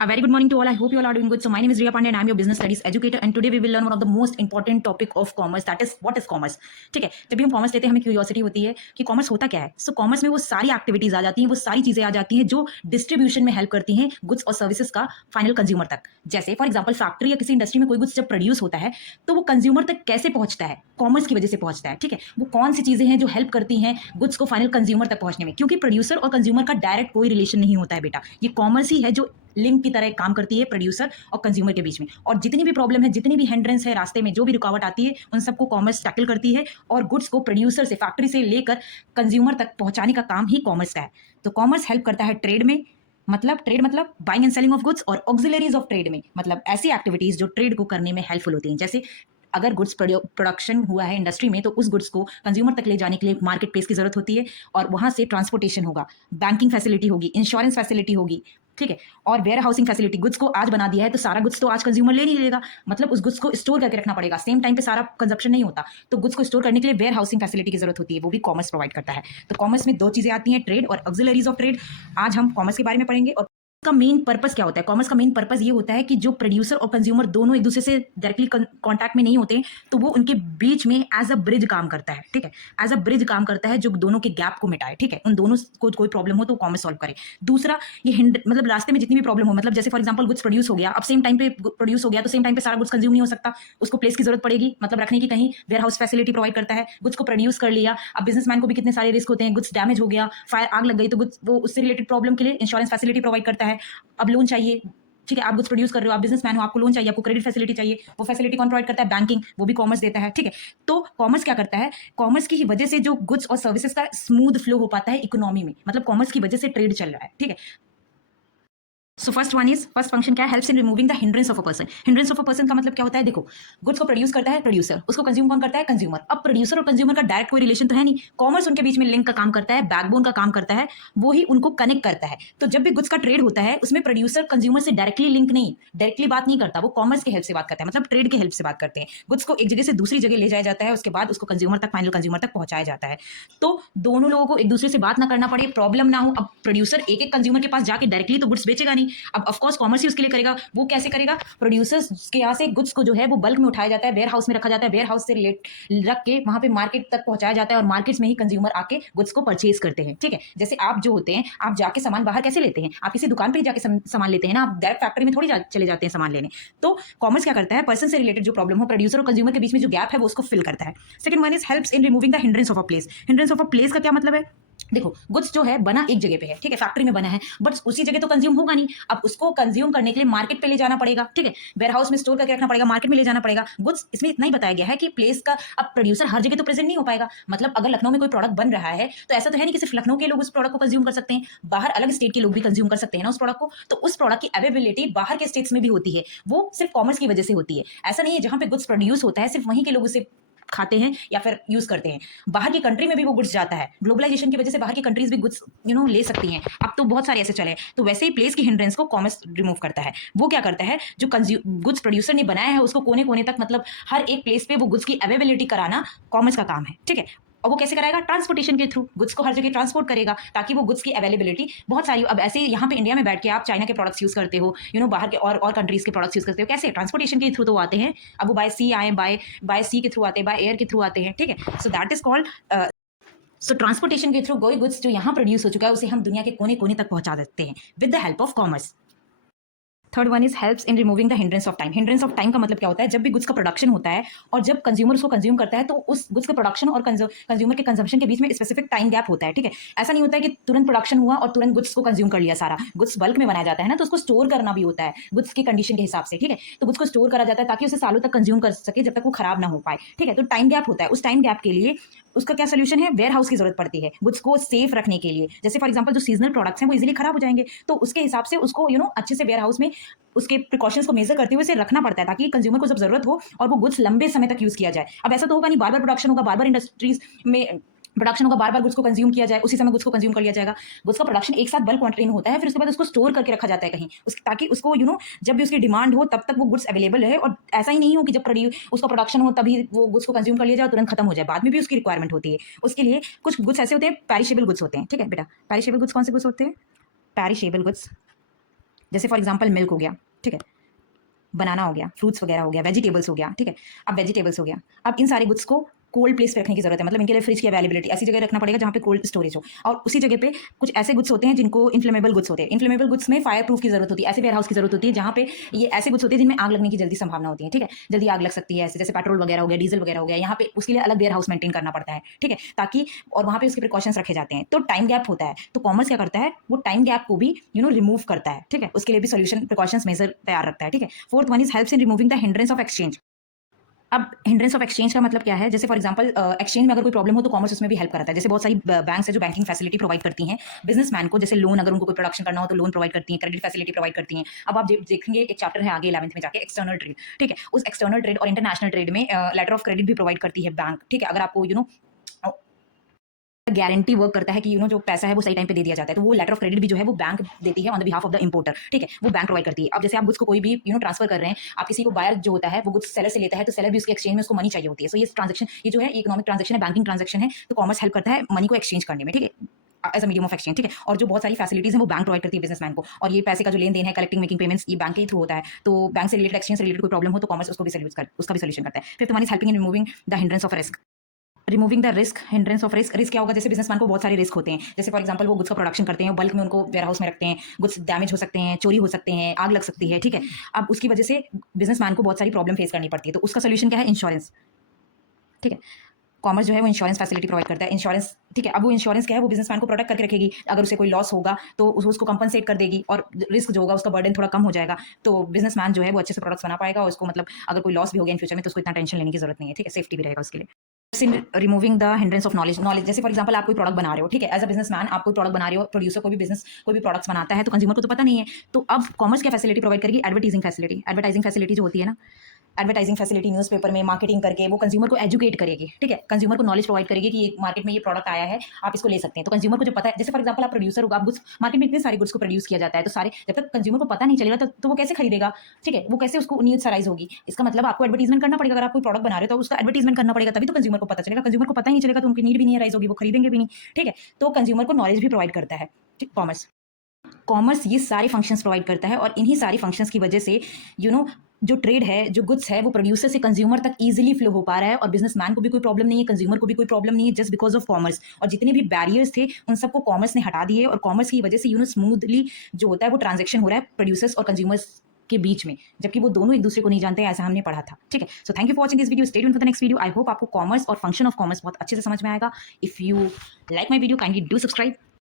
A very good morning to all. I hope you all are doing good. So my name is Riya Pandey and I'm your business studies educator and today we will learn one of the most important topic of commerce, that is what is commerce. ठीक है, जब भी हम commerce लेते हैं हमें curiosity होती है कि कॉमर्स होता क्या है. सो कॉमर्स में वो सारी एक्टिविटीज आ जाती हैं, वो सारी चीजें आ जाती हैं जो डिस्ट्रीब्यूशन में हेल्प करती हैं गुड्स और सर्विसेज का फाइनल कंज्यूमर तक. जैसे फॉर एग्जाम्पल फैक्ट्री या किसी इंडस्ट्री में कोई गुड्स जब प्रोड्यूस होता है तो वो कंज्यूमर तक कैसे पहुंचता है, कॉमर्स की वजह से पहुंचता है. ठीक है, वो कौन सी चीजें हैं जो हेल्प करती हैं गुड्स को फाइनल कंज्यूमर तक पहुंचने में, क्योंकि प्रोड्यूसर और कंज्यूमर का डायरेक्ट कोई रिलेशन नहीं होता है बेटा. ये कॉमर्स ही है जो लिंक की तरह काम करती है प्रोड्यूसर और कंज्यूमर के बीच में. और जितनी भी प्रॉब्लम है, जितनी भी हिंड्रेंस है रास्ते में, जो भी रुकावट आती है, उन सबको कॉमर्स टैकल करती है और गुड्स को प्रोड्यूसर से, फैक्ट्री से लेकर कंज्यूमर तक पहुंचाने का काम ही कॉमर्स का है. तो कॉमर्स हेल्प करता है ट्रेड में, मतलब ट्रेड मतलब buying and selling of goods, और ऑक्सिलरीज ऑफ ट्रेड में मतलब ऐसी एक्टिविटीज जो ट्रेड को करने में हेल्पफुल होती हैं. जैसे अगर गुड्स प्रोडक्शन हुआ है इंडस्ट्री में तो उस गुड्स को कंज्यूमर तक ले जाने के लिए मार्केट प्लेस की जरूरत होती है और वहां से ट्रांसपोर्टेशन होगा, बैंकिंग फैसिलिटी होगी, इंश्योरेंस फैसिलिटी होगी. ठीक है, और वेयर हाउसिंग फैसिलिटी. गुड्स को आज बना दिया है तो सारा गुड्स तो आज कंज्यूमर ले नहीं लेगा, मतलब उस गुड्स को स्टोर करके रखना पड़ेगा. सेम टाइम पे सारा कंजप्शन नहीं होता, तो गुड्स को स्टोर करने के लिए वेयर हाउसिंग फैसिलिटी की जरूरत होती है, वो भी कॉमर्स प्रोवाइड करता है. तो कॉमर्स में दो चीजें आती हैं, ट्रेड और ऑक्सिलरीज ऑफ ट्रेड. आज हम कॉमर्स के बारे में पढ़ेंगे. और का मेन पर्पस क्या होता है? कॉमर्स का मेन पर्पस ये होता है कि जो प्रोड्यूसर और कंज्यूमर दोनों एक दूसरे से डायरेक्टली कांटेक्ट में नहीं होते तो वो उनके बीच में एज अ ब्रिज काम करता है. ठीक है, एज अ ब्रिज काम करता है जो दोनों के गैप को मिटाए. ठीक है, उन दोनों को कोई प्रॉब्लम हो तो कॉमर्स सॉल्व करे. दूसरा, ये मतलब रास्ते में जितनी भी प्रॉब्लम हो, मतलब जैसे फॉर एग्जाम्पल गुड्स प्रोड्यूस हो गया, अब सेम टाइम पे प्रोड्यूस हो गया तो सेम टाइम पे सारा गुड्स कंज्यूम नहीं हो सकता, उसको प्लेस की जरूरत पड़ेगी, मतलब रखने की कहीं. वेयर हाउस फैसिलिटी प्रोवाइड करता है. गुड्स को प्रोड्यूस कर लिया, अब बिजनेसमैन को भी कितने सारे रिस्क होते हैं, गुड्स डैमेज हो गया, फायर आग लग गई तो गुड्स वो उससे रिलेटेड प्रॉब्लम के लिए इंश्योरेंस फैसिलिटी प्रोवाइड करता है. अब लोन चाहिए, ठीक है, आप गुड्स प्रोड्यूस कर रहे हो, आप बिजनेसमैन हो, आपको लोन चाहिए, आपको क्रेडिट फैसिलिटी चाहिए, वो फैसिलिटी कौन प्रोवाइड करता है? बैंकिंग, वो भी कॉमर्स देता है. ठीक है, तो कॉमर्स क्या करता है? कॉमर्स की ही वजह से जो गुड्स और सर्विसेज का स्मूथ फ्लो हो पाता है इकोनॉमी में, मतलब कॉमर्स की वजह से ट्रेड चल रहा है. ठीक है, सो फर्स्ट फंक्शन क्या है? Helps in removing the hindrance of a person. Hindrance of a person का मतलब क्या होता है? देखो, गुड्स को प्रोड्यूस करता है प्रोड्यूसर, उसको कंज्यूम कौन करता है? कंज्यूमर. अब प्रोड्यूसर और कंज्यूमर का डायरेक्ट कोई रिलेशन तो है नहीं, कॉमर्स उनके बीच में लिंक का काम करता है, बैकबोन का काम करता है, वो ही उनको कनेक्ट करता है. तो जब भी गुड्स का ट्रेड होता है उसमें प्रोड्यूसर कंज्यूमर से डायरेक्टली लिंक नहीं, डायरेक्टली बात नहीं करता, वो कॉमर्स की हेल्प से बात करता है, मतलब ट्रेड की हेल्प से बात करते हैं. गुड्स को एक जगह से दूसरी जगह ले जाया जाता है, उसके बाद उसको कंज्यूमर तक, फाइनल कंज्यूमर तक पहुंचाया जाता है. तो दोनों लोगों को एक दूसरे से बात ना करना पड़े, प्रॉब्लम ना हो. अब प्रोड्यूसर एक एक कंज्यूमर के पास जाके डायरेक्टली तो गुड्स बेचेगा नहीं. अब ऑफकोर्स कॉमर्स ही उसके लिए करेगा. वो कैसे करेगा? प्रोड्यूसर्स के यहाँ से गुड्स को जो है वो बल्क में उठाया जाता है, वेयर हाउस में रखा जाता है, वेयर हाउस से रख के वहां पे मार्केट तक पहुंचाया जाता है और मार्केट्स में ही कंज्यूमर आके गुड्स को परचेज करते हैं. ठीक है, जैसे आप जो होते हैं, आप जाके सामान बाहर कैसे लेते हैं? आप किसी दुकान पर जाके सामान लेते हैं ना, आप डायरेक्ट फैक्ट्री में थोड़ी चले जाते हैं सामान लेने. तो कॉमर्स क्या करता है? पर्सन से रिलेटेड जो प्रॉब्लम हो, प्रोड्यूसर और कंज्यूमर के बीच में जो गैप है वो उसको फिल करता है. Second one is helps in removing the hindrance of a place. Hindrance of a place का क्या मतलब है? देखो, गुड्स जो है बना एक जगह पे है, ठीक है, फैक्ट्री में बना है, बट उसी जगह तो कंज्यूम होगा नहीं. अब उसको कंज्यूम करने के लिए मार्केट पे ले जाना पड़ेगा. ठीक है, वेयर हाउस में स्टोर करके रखना पड़ेगा, मार्केट में ले जाना पड़ेगा. गुड्स इसमें इतना ही बताया गया है कि प्लेस का. अब प्रोड्यूसर हर जगह तो प्रेजेंट नहीं हो पाएगा, मतलब अगर लखनऊ में कोई प्रोडक्ट बन रहा है तो ऐसा तो है नहीं कि सिर्फ लखनऊ के लोग उस प्रोडक्ट को कंज्यूम कर सकते हैं, बाहर अलग स्टेट के लोग भी कंज्यूम कर सकते हैं ना उस प्रोडक्ट को. तो उस प्रोडक्ट की अवेलेबिलिटी बाहर के स्टेट्स में भी होती है, वो सिर्फ कॉमर्स की वजह से होती है. ऐसा नहीं है जहां पे गुड्स प्रोड्यूस होता है सिर्फ वहीं के लोग उसे खाते हैं या फिर यूज करते हैं, बाहर की कंट्री में भी वो गुड्स जाता है. ग्लोबलाइजेशन की वजह से बाहर की कंट्रीज भी गुड्स ले सकती हैं. अब तो बहुत सारे ऐसे चले हैं. तो वैसे ही प्लेस की हिंड्रेंस को कॉमर्स रिमूव करता है. वो क्या करता है? जो गुड्स प्रोड्यूसर ने बनाया है उसको कोने कोने तक, मतलब हर एक प्लेस पे वो गुड्स की अवेलेबिलिटी कराना कॉमर्स का काम है. ठीक है, और वो कैसे कराएगा? ट्रांसपोर्टेशन के थ्रू गुड्स को हर जगह ट्रांसपोर्ट करेगा ताकि वो गुड्स की अवेलेबिलिटी बहुत सारी. अब ऐसे यहाँ पे इंडिया में बैठ के आप चाइना के प्रोडक्ट्स यूज करते हो, बाहर के और कंट्रीज के प्रोडक्ट्स यूज करते हो, कैसे? ट्रांसपोर्टेशन के थ्रू तो आते हैं. अब वो बाय सी आए, बाय सी के थ्रू आते हैं, बाय एयर के थ्रू आते हैं. ठीक है, so that is called. So transportation के थ्रू कोई गुड्स जो यहाँ प्रोड्यूस हो चुका है उसे हम दुनिया के कोने कोने तक पहुंचा सकते हैं with the help of commerce. Third one is helps in removing the hindrance of time. Hindrance of time का मतलब क्या होता है? जब भी गुड्स का प्रोडक्शन होता है और जब कंज्यूमर उसको कंज्यूम करता है तो उस गुड्स के प्रोडक्शन और कंज्यूमर के कंजम्पशन के बीच में स्पेसिफिक टाइम गैप होता है. ठीक है, ऐसा नहीं होता है कि तुरंत प्रोडक्शन हुआ और तुरंत गुड्स को कंज्यूम कर लिया. सारा गुड्स बल्क में बनाया जाता है ना, तो उसको स्टोर करना भी होता है गुड्स की कंडीशन के हिसाब से. ठीक है, तो गुड्स को स्टोर करा जाता है ताकि उसे सालों तक कंज्यूम कर सके जब तक वो खराब ना हो पाए. ठीक है, तो टाइम गैप होता है. उस टाइम गैप के लिए उसका क्या सोल्यूशन है? वेयर हाउस की जरूरत पड़ती है गुड्स को सेफ रखने के लिए. जैसे फॉर एग्जाम्पल जो सीजनल प्रोडक्ट्स हैं वो इजिली खराब हो जाएंगे, तो उसके हिसाब से उसको अच्छे से वेयर हाउस में उसके प्रिकॉशंस को मेजर करते हुए इसे रखना पड़ता है ताकि कंज्यूमर को जब जरूरत हो और वो गुड्स लंबे समय तक यूज किया जाए. अब ऐसा तो होगा नहीं, बार बार प्रोडक्शन होगा, बार बार इंडस्ट्रीज में प्रोडक्शन होगा, बार बार गुड्स को कंज्यूम किया जाए, उसी समय गुड्स को कंज्यूम कर लिया जाएगा. गुड्स का प्रोडक्शन एक साथ बल्क क्वांटिटी में होता है, फिर उसके बाद उसको स्टोर करके रखा जाता है कहीं ताकि उसको जब भी उसकी डिमांड हो तब तक वो गुड्स अवेलेबल है. और ऐसा ही नहीं हो कि जब उसका प्रोडक्शन हो तभी वो गुड्स को कंज्यूम कर लिया जाए और तुरंत खत्म हो जाए, बाद में भी उसकी रिक्वायरमेंट होती है. उसके लिए कुछ गुड्स ऐसे होते हैं, पेरिशेबल गुड्स होते हैं. ठीक है बेटा, पेरिशेबल गुड्स कौन से गुड्स होते हैं? पेरिशेबल गुड्स जैसे फॉर एग्जाम्पल मिल्क हो गया, ठीक है, बनाना हो गया, फ्रूट्स वगैरह हो गया, वेजिटेबल्स हो गया, ठीक है। अब वेजिटेबल्स हो गया, अब इन सारे गुड्स को कोल्ड प्लेस पे रखने की जरूरत है, मतलब इनके लिए फ्रिज की अवेलेबिलिटी ऐसी जगह रखना पड़ेगा जहाँ पे कोल्ड स्टोरेज हो। और उसी जगह पे कुछ ऐसे गुड्स होते हैं जिनको इन्फ्लेमेबल गुड्स होते हैं। इन्फ्लेमेबल गुड्स में फायर प्रूफ की जरूरत होती है, ऐसे वेयर हाउस की जरूरत होती है जहाँ पे ये ऐसे गुड्स होते हैं जिनमें आग लगने की जल्दी संभावना होती है, ठीक है, जल्दी आग लग सकती है, ऐसे जैसे पेट्रोल वगैरह हो गया, डीजल वगैरह हो गया, यहाँ पे उसके लिए अलग वेयर हाउस मेंटेन करना पड़ता है, ठीक है, ताकि और वहाँ पे उसके प्रिकॉशंस रखे जाते हैं। तो टाइम गैप होता है, तो कॉमर्स क्या करता है, वो टाइम गैप को भी रिमूव करता है, ठीक है, उसके लिए भी सोल्यूशन प्रिकॉशंस मेजर तैयार रखता है, ठीक है। Fourth one is helps in removing the hindrance of exchange. अब हिंड्रेंस ऑफ एक्सचेंज का मतलब क्या है, जैसे फॉर एग्जांपल एक्सचेंज में अगर कोई प्रॉब्लम हो तो कॉमर्स उसमें भी हेल्प कराता है। जैसे बहुत सारी बैंक्स है जो बैंकिंग फैसिलिटी प्रोवाइड करती हैं बिजनेसमैन को, जैसे लोन, अगर उनको कोई प्रोडक्शन करना हो तो लोन प्रोवाइड करती हैं, क्रेडिट फैसिलिटी प्रोवाइड करती हैं। अब आप देखेंगे एक चैप्टर है आगे 11th में जाके एक्सटर्नल ट्रेड, ठीक है, उस एक्सटर्नल ट्रेड और इंटरनेशनल ट्रेड में लेटर ऑफ क्रेडिट भी प्रोवाइड करती है बैंक, ठीक है, अगर आपको गारंटी वर्क करता है कि जो पैसा है वो सही टाइम पे दे दिया जाता है, तो वो लेटर ऑफ क्रेडिट भी जो है वो बैंक देती है on the behalf of the importer, ठीक है, वो बैंक प्रोवाइड करती है। अब जैसे आप गुड्स को कोई भी ट्रांसफर कर रहे हैं, आप किसी को बायर जो होता है वो गुड्स सेलर से लेता है, तो सेलर भी उसके एक्सचेंज में उसको मनी चाहिए होती है। सो ये ट्रांजेक्शन, ये जो है इकोनॉमिक ट्रांजेक्शन है, बैंकिंग ट्रांजेक्शन है, तो कॉमर्स हेल्प करता है मनी को एक्सचेंज करने में, ठीक है, as a medium of exchange, ठीक है। और जो बहुत सारी फैसिलिटीज हैं वो बैंक प्रोवाइड करती है बिजनेसमैन को, और ये पैसे का जो लेन देन है, कलेक्टिंग मेकिंग पेमेंट्स, ये बैंक के ही थ्रू होता है। तो बैंक से रिलेटेड, एक्सचेंज से रिलेटेड कोई प्रॉब्लम हो तो कॉमर्स उसका भी सोल्यूशन करता है। Fifth one is helping in removing the hindrance of risk. Removing the risk, hindrance of risk. Risk क्या होगा, जैसे बिजनेसमैन को बहुत सारे रिस्क होते हैं, जैसे फॉर एग्जांपल वो गुड्स का प्रोडक्शन करते हैं, बल्क में उनको वेयर हाउस में रखते हैं, गुड्स डैमेज हो सकते हैं, चोरी हो सकते हैं, आग लग सकती है, ठीक है। अब उसकी वजह से बिजनेसमैन को बहुत सारी प्रॉब्लम फेस करनी पड़ती है, तो उसका सोल्यूशन क्या है, इंश्योरेंस, ठीक है। कॉमर्स जो है वो इंश्योरेंस फैसिलिटी प्रोवाइड करता है, इंश्योरेंस, ठीक है। अब वो इंश्योरेंस क्या है, वो बिजनेसमैन को प्रोटेक्ट करके रखेगी, अगर उसे कोई लॉस होगा तो उसको कंपनसेट कर देगी, और रिस्क जो होगा उसका बर्डन थोड़ा कम हो जाएगा, तो बिजनेसमैन जो है वो अच्छे से प्रोडक्ट्स बना पाएगा, और उसको मतलब अगर कोई लॉस भी हो गया इन फ्यूचर में तो उसको इतना टेंशन लेने की जरूरत नहीं है, ठीक है, सेफ्टी भी रहेगा उसके लिए। Removing the hindrance of knowledge, जैसे फॉर एग्जांपल आप कोई प्रोडक्ट बना रहे हो, ठीक है, एज अ बिजनेसमैन आप कोई प्रोडक्ट बना रहे हो, प्रोड्यूसर कोई भी बिजनेस कोई भी प्रोडक्ट्स बनाता है तो कंज्यूमर को तो पता नहीं है, तो अब कॉमर्स क्या फैसिलिटी प्रोवाइड करेगी, एडवर्टाइजिंग फैसिलिटी जो होती है ना, एडवर्टाइजिंग फैसिलिटी, न्यूज़पेपर में मार्केटिंग करके वो कंज्यूमर को एजुकेट करेगी, ठीक है, कंज्यूमर को नॉलेज प्रोवाइड करेगी कि ये मार्केट में ये प्रोडक्ट आया है, आप इसको ले सकते हैं। तो कंज्यूमर को जब पता है, जैसे फॉर एग्जांपल आप प्रोड्यूसर होगा, आप गुड्स मार्केट में इतने सारे गुड्स को प्रोड्यूस किया जाता है, तो सारे जब तक कंज्यूमर को पता नहीं चलेगा तो वो कैसे खरीदेगा, ठीक है, वो कैसे उसको नीड सराइज होगी। इसका मतलब आपको एडवर्टीजमेंट करना पड़ेगा, अगर आप कोई प्रोडक्ट बना रहे हो तो उसका एडवर्टीजमेंट करना पड़ेगा, तभी तो कंज्यूमर को पता चलेगा। कंज्यूमर को पता ही नहीं चलेगा तो उनकी नीड भी नहीं राइज होगी, वो खरीदेंगे भी नहीं, ठीक है। तो कंज्यूमर को नॉलेज भी प्रोवाइड करता है, ठीक, कॉमर्स ये सारे फंक्शंस प्रोवाइड करता है, और इन्हीं सारी फंक्शंस की वजह से जो ट्रेड है, जो गुड्स है, वो प्रोड्यूसर से कंज्यूमर तक इजीली फ्लो हो पा रहा है, और बिजनेसमैन को भी कोई प्रॉब्लम नहीं है, कंज्यूमर को भी कोई प्रॉब्लम नहीं है, जस्ट बिकॉज ऑफ कॉमर्स। और जितने भी बैरियर्स थे उन सबको कॉमर्स ने हटा दिए, और कॉमर्स की वजह से स्मूथली जो होता है वो ट्रांजेक्शन हो रहा है प्रोड्यूसर्स और कंज्यूमर्स के बीच में, जबकि वो दोनों एक दूसरे को नहीं जानते, ऐसा हमने पढ़ा था, ठीक है। So thank you for watching this video, stay tuned for the next video. I hope आपको कॉमर्स और फंक्शन ऑफ कॉमर्स बहुत अच्छे से समझ में आएगा। If you like my video, kindly do subscribe.